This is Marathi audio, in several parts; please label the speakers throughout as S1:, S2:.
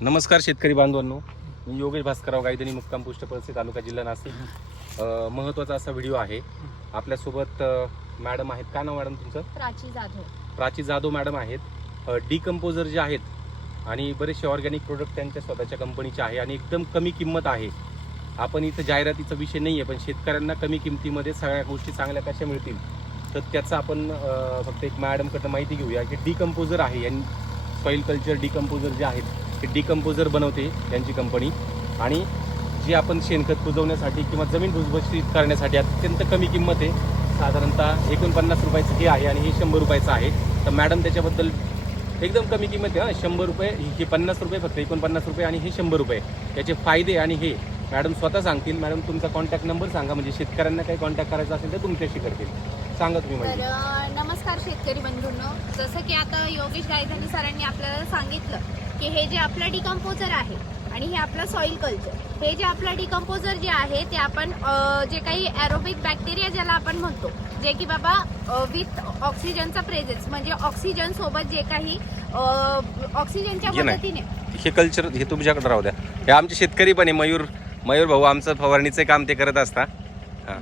S1: नमस्कार शेतकरी बांधवांनो. मी योगेश भास्करराव गायधनी मुक्काम पुष्ट पळसे तालुका जिल्हा नाशिक. अ, महत्त्वाचा असा व्हिडिओ आहे. आपल्यासोबत मॅडम आहेत. काय नाव मॅडम तुमचं?
S2: प्राची जाधव.
S1: प्राची जाधव मॅडम आहेत. डिकम्पोजर जे आहेत आणि बरेचसे ऑर्गॅनिक प्रोडक्ट त्यांच्या स्वतःच्या कंपनीचे आहे आणि एकदम कमी किंमत आहे. आपण इथं जाहिरातीचा विषय नाही आहे पण शेतकऱ्यांना कमी किमतीमध्ये सगळ्या गोष्टी चांगल्या कशा मिळतील तर त्याचं आपण फक्त एक मॅडमकडनं माहिती घेऊया. की डिकम्पोजर आहे आणि सॉईल कल्चर डिकम्पोजर जे आहेत हे डिकम्पोजर बनवते त्यांची कंपनी आणि जे आपण शेणखत कुजवण्यासाठी किंवा जमीन भुसभुशीत करण्यासाठी अत्यंत कमी किंमत आहे. साधारणतः एकोणपन्नास रुपयाचं हे आहे आणि हे शंभर रुपयाचं आहे. तर मॅडम त्याच्याबद्दल एकदम कमी किंमत आहे शंभर रुपये हे पन्नास रुपये फक्त एकोणपन्नास रुपये आणि हे शंभर रुपये. याचे फायदे आणि हे. मॅडम स्वतः सांगतील. मॅडम तुमचा कॉन्टॅक्ट नंबर सांगा. म्हणजे शेतकऱ्यांना काही कॉन्टॅक्ट करायचा असेल तर तुमच्याशी करतील. सांगा तुम्ही
S2: म्हणजे.
S1: माहिती
S2: नमस्कार शेतकरी बंधूंनो. जसं की आता योगेश गायधनी सरांनी आपल्याला सांगितलं की हे जे आपलं डिकम्पोजर आहे आणि हे आपलं सॉईल कल्चर हे जे आपलं डिकम्पोजर जे आहे ते आपण जे काही ॲरोबिक बॅक्टेरिया ज्याला आपण म्हणतो जे की बाबा विथ ऑक्सिजनचा प्रेझेन्स म्हणजे ऑक्सिजन सोबत जे काही ऑक्सिजनच्या
S1: हे नाही.
S2: मदतीने.
S1: हे कल्चर हे तुमच्याकडे राहू द्या. हे आमचे शेतकरी पण आहे मयूर मयूर भाऊ आमचं फवारणीचं काम ते करत असता. हां.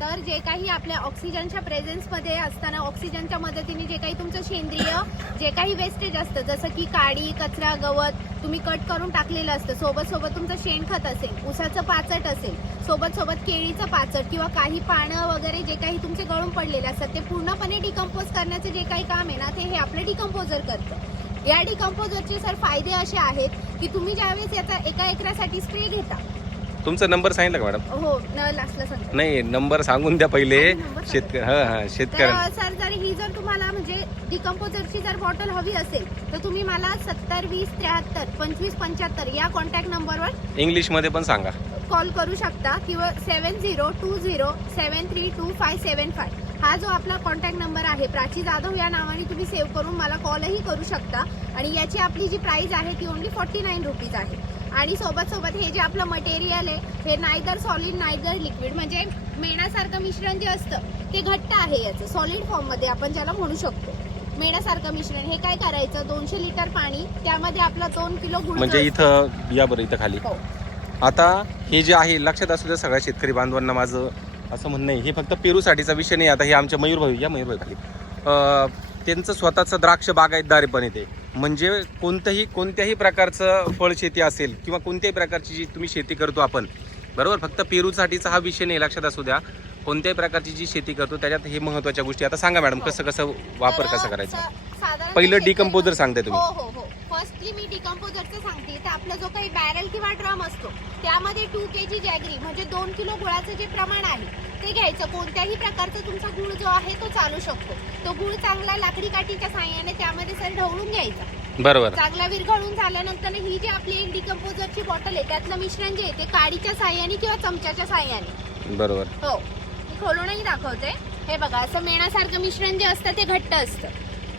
S2: तर जे काही आपल्या ऑक्सिजनच्या प्रेझेन्समध्ये असताना ऑक्सिजनच्या मदतीने जे काही तुमचं सेंद्रिय जे काही वेस्टेज असतं जसं की काडी कचरा गवत तुम्ही कट करून टाकलेलं असतं सोबत सोबत तुमचं शेणखत असेल उसाचं पाचट असेल सोबत सोबत केळीचं पाचट किंवा काही पानं वगैरे जे काही तुमचे गळून पडलेले असतात ते पूर्णपणे डिकम्पोज करण्याचं जे काही काम आहे ना ते हे आपलं डिकम्पोजर करतं. या डिकम्पोजरचे सर फायदे असे आहेत की तुम्ही ज्यावेळेस याचा एका एकरासाठी स्प्रे घेता
S1: तुमचा नंबर सांगितला का मॅडम?
S2: हो न लास्टला सांगतो
S1: नाही नंबर सांगून द्या पहिले. शेतकरी हां हां शेतकऱ्यांना.
S2: सर जर ही जर तुम्हाला म्हणजे डिकम्पोजरची जर बॉटल हवी असेल तर तुम्ही मला सत्तर वीस त्र्याहत्तर पंचवीस पंच्याहत्तर या कॉन्टॅक्ट नंबरवर
S1: इंग्लिशमध्ये पण सांगा.
S2: कॉल करू शकता किंवा seven zero two zero seven three two five seven five हा जो आपला कॉन्टॅक्ट नंबर आहे प्राची जाधव या नावाने तुम्ही सेव्ह करून मला कॉलही करू शकता. आणि याची आपली जी प्राइस आहे ती ओनली फॉर्टी नाईन रुपीज आहे. आणि सोबत सोबत हे जे आपलं मटेरियल आहे हे नायदर सॉलिड नायदर लिक्विड म्हणजे मेणासारखं मिश्रण जे असतं ते घट्ट आहे याचं. सॉलिड फॉर्ममध्ये आपण ज्याला म्हणू शकतो. मेणासारखं मिश्रण. हे काय करायचं? दोनशे लिटर पाणी त्यामध्ये आपला दोन किलो गुळ
S1: म्हणजे इथं या बरं इथं खाली.
S2: हो.
S1: आता हे जे आहे लक्षात असू द्या सगळ्या शेतकरी बांधवांना माझं असं म्हणणं आहे. हे फक्त पेरूसाठीचा विषय नाही आता हे आमच्या मयूर भाऊ या मयूर भाऊ खाली. अं, त्यांचं स्वतःचं द्राक्ष बागायतदारी पण येते. म्हणजे कोणतंही कोणत्याही प्रकारचं फळ शेती असेल किंवा कोणत्याही प्रकारची जी तुम्ही शेती करतो आपण बरोबर? फक्त पेरूसाठीचा हा विषय नाही लक्षात असू द्या. कोणत्याही प्रकारची जी शेती करतो त्याच्यात हे महत्त्वाच्या गोष्टी. आता सांगा मॅडम कसं कसं वापर कसा करायचा? पहिलं डिकम्पोजर सांगताय तुम्ही.
S2: हो हो हो. फर्स्टली मी सांगते आपला जो काही बॅरल किंवा ड्रम असतो त्यामध्ये टू के जी जॅगरी म्हणजे दोन किलो गुळाचं जे प्रमाण आहे ते घ्यायचं. कोणत्याही प्रकारचा तुमचा गुळ जो आहे तो चालू शकतो. तो गुळ चांगला लाकडी काठीच्या साह्याने त्यामध्ये सर ढवळून घ्यायचा.
S1: बरोबर.
S2: चांगला विरघळून झाल्यानंतर ही जी आपली एक डिकम्पोजरची बॉटल आहे त्यातलं मिश्रण जे आहे ते काडीच्या साह्याने किंवा चमच्याच्या साह्याने.
S1: बरोबर.
S2: हो. मी खोलूनही दाखवते. हे बघा असं मेणासारखं मिश्रण जे असतं ते घट्ट असतं.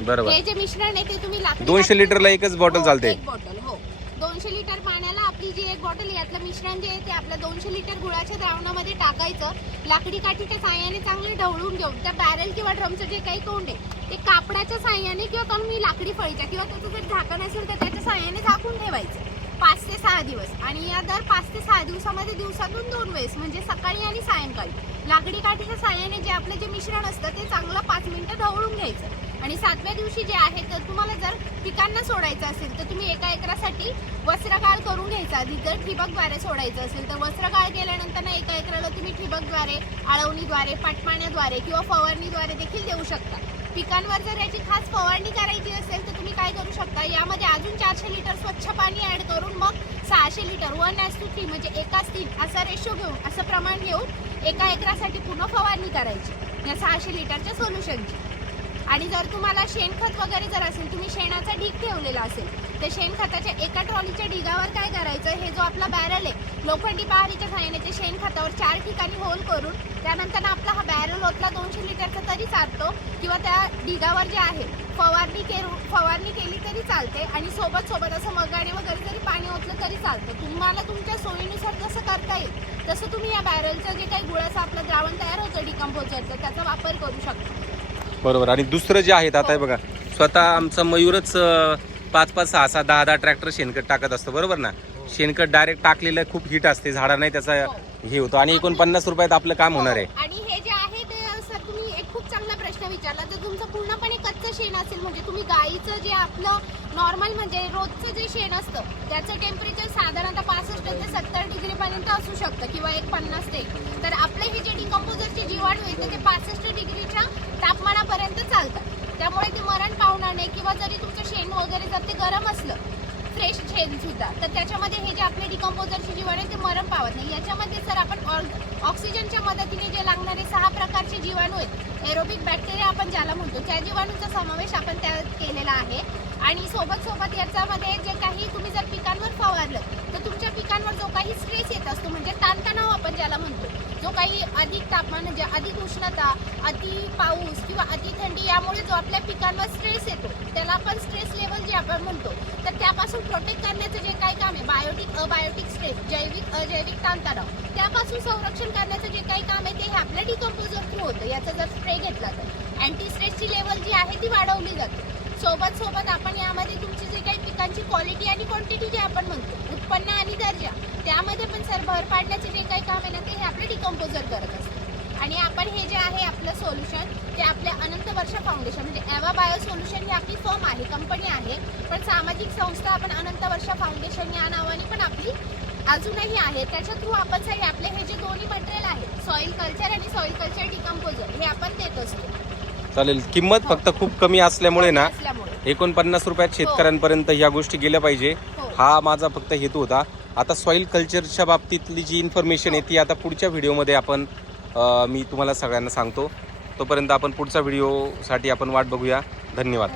S1: बरोबर.
S2: हे जे मिश्रण आहे ते तुम्ही लाकडी
S1: दोनशे लिटरला एकच बॉटल
S2: हो,
S1: चालते.
S2: एक बॉटल हो. दोनशे लिटर पाण्याला आपली जी एक बॉटल यातलं मिश्रण जे आहे ते आपल्या दोनशे लिटर गुळाच्या द्रावणामध्ये टाकायचं. लाकडी काठीच्या साह्याने चांगले ढवळून घेऊन त्या बॅरल किंवा ड्रमचं जे काही तोंड आहे ते कापडाच्या साह्याने किंवा कमी लाकडी फळीच्या किंवा त्याचं जर झाकण असेल तर त्याच्या साह्याने झाकून ठेवायचं. पाच ते सहा दिवस. आणि या दर पाच ते सहा दिवसामध्ये दिवसातून दोन वेळेस म्हणजे सकाळी आणि सायंकाळी. लाकडी काठीच्या साह्याने जे आपलं जे मिश्रण असतं ते चांगलं पाच मिनिटं ढवळून घ्यायचं. आणि सातव्या दिवशी जे आहे तर तुम्हाला जर पिकांना सोडायचं असेल तर तुम्ही एका एकरासाठी वस्त्रगाळ करून घ्यायचा. आधी जर ठिबकद्वारे सोडायचं असेल तर वस्त्रगाळ केल्यानंतर ना एका एकराला तुम्ही ठिबकद्वारे आळवणीद्वारे पाटपाण्याद्वारे किंवा फवारणीद्वारे देखील देऊ शकता. पिकांवर जर याची खास फवारणी करायची असेल तर तुम्ही काय करू शकता? यामध्ये अजून चारशे लिटर स्वच्छ पाणी ॲड करून मग सहाशे litre one as two three म्हणजे एकाच तीन असा रेशो घेऊन असं प्रमाण घेऊन एका एकरासाठी पूर्ण फवारणी करायची. या सहाशे लिटरच्या सोल्युशनची आणि जर तुम्हाला शेणखत वगैरे जर असेल तुम्ही शेणाचा ढीग ठेवलेला असेल तर शेणखताच्या एका ट्रॉलीच्या ढिगावर काय करायचं? हे जो आपला बॅरल आहे लोखंडी पहारीच्या सहाय्याने ते शेणखतावर चार ठिकाणी होल करून त्यानंतर आपला हा बॅरल ओतला दोनशे लिटरचा तरी चालतो किंवा त्या ढिगावर जे आहे फवारणी केरू फवारणी केली तरी चालते आणि सोबत सोबत असं मगाणे वगैरे जरी पाणी ओतलं तरी चालतं. तुम्हाला तुमच्या सोयीनुसार जसं करता येईल तसं तुम्ही या बॅरलचं जे काही गुळाचं आपलं द्रावण तयार होतं डिकम्पोजरचं त्याचा वापर करू शकता.
S1: बरोबर. आणि दुसरं जे आहेत आता हे बघा स्वतः आमचा मयूरच अं, पाच पाच सहा सहा दहा दहा ट्रॅक्टर शेणखत टाकत असतो बरोबर ना? शेणखत डायरेक्ट टाकलेलं खूप हिट असते झाडा नाही त्याचा
S2: हे
S1: होतो. आणि एकोणपन्नास रुपयात आपलं काम होणार आहे.
S2: हो, आणि हे जे आहे ते सर तुम्ही एक खूप चांगला प्रश्न विचारला. तर तुमचं पूर्णपणे कच्चं शेण असेल म्हणजे तुम्ही गाईचं जे आपलं नॉर्मल म्हणजे रोजचं जे शेण असतं त्याचं टेम्परेचर साधारणतः पासष्ट ते सत्तर डिग्री पर्यंत असू शकतं किंवा एक पन्नास ते तर आपले हे जे डिकम्पोजरचे जीवाणू आहेत ते पासष्ट डिग्रीच्या तापमानापर्यंत चालतात त्यामुळे ते मरण पावणार नाही. किंवा जरी तुमचं शेण वगैरे जर ते गरम असलं फ्रेश शेण सुद्धा तर त्याच्यामध्ये हे जे आपले डिकम्पोजरचे जीवाणू आहेत ते मरण पावत नाही. याच्यामध्ये सर आपण ऑल- ऑक्सिजनच्या मदतीने जे लागणारे सहा प्रकारचे जीवाणू आहेत एरोबिक बॅक्टेरिया आपण ज्याला म्हणतो त्या जीवाणूंचा समावेश आपण त्यात केलेला आहे. आणि सोबत सोबत याच्यामध्ये जे काही तुम्ही जर पिकांवर फवारलं तर तुमच्या पिकांवर जो काही स्ट्रेस येत असतो म्हणजे ताणतणाव आपण ज्याला म्हणतो जो काही अधिक तापमान म्हणजे अधिक उष्णता अति पाऊस किंवा अति थंडी यामुळे जो आपल्या पिकांवर स्ट्रेस येतो त्याला आपण स्ट्रेस लेवल जे आपण म्हणतो तर त्यापासून प्रोटेक्ट करण्याचं जे काही काम आहे बायोटिक अबायोटिक स्ट्रेस जैविक अजैविक ताणतणाव त्यापासून संरक्षण करण्याचं जे काही काम आहे ते हे आपल्या डिकम्पोजर थ्रू होतं. याचा जर स्प्रे घेतला तर अँटी स्ट्रेसची लेवल जी आहे ती वाढवली जाते. सोबत सोबत आपण यामध्ये तुमची जे काही पिकांची क्वालिटी आणि क्वांटिटी जे आपण म्हणतो उत्पन्न आणि दर्जा त्यामध्ये पण सर भर पाडण्याचे जे काही काम आहे ना ते हे आपलं डिकम्पोजर करत असतं आणि आपण हे जे आहे आपलं सोल्युशन ते आपल्या अनंत वर्ष फाउंडेशन म्हणजे एवा बायो सोल्युशन ही आपली फर्म आहे कंपनी आहे. पण सामाजिक संस्था आपण अनंत वर्ष फाउंडेशन या नावाने पण आपली अजूनही आहे. त्याच्या थ्रू आपण सर हे आपले हे जे दोन्ही मटेरियल आहे सॉइल कल्चर आणि सॉइल कल्चर डिकम्पोजर हे आपण देत असतो.
S1: चालेल. किंमत फक्त खूप कमी असल्यामुळे ना एकोणपन्नास रुपयात शेतकऱ्यांपर्यंत ह्या गोष्टी गेल्या पाहिजे.
S2: हो.
S1: हा माझा फक्त हेतू होता. आता सॉईल कल्चरच्या बाबतीतली जी इन्फॉर्मेशन आहे ती आता पुढच्या व्हिडिओमध्ये आपण मी तुम्हाला सगळ्यांना सांगतो. तोपर्यंत आपण पुढच्या व्हिडिओसाठी आपण वाट बघूया.
S2: धन्यवाद.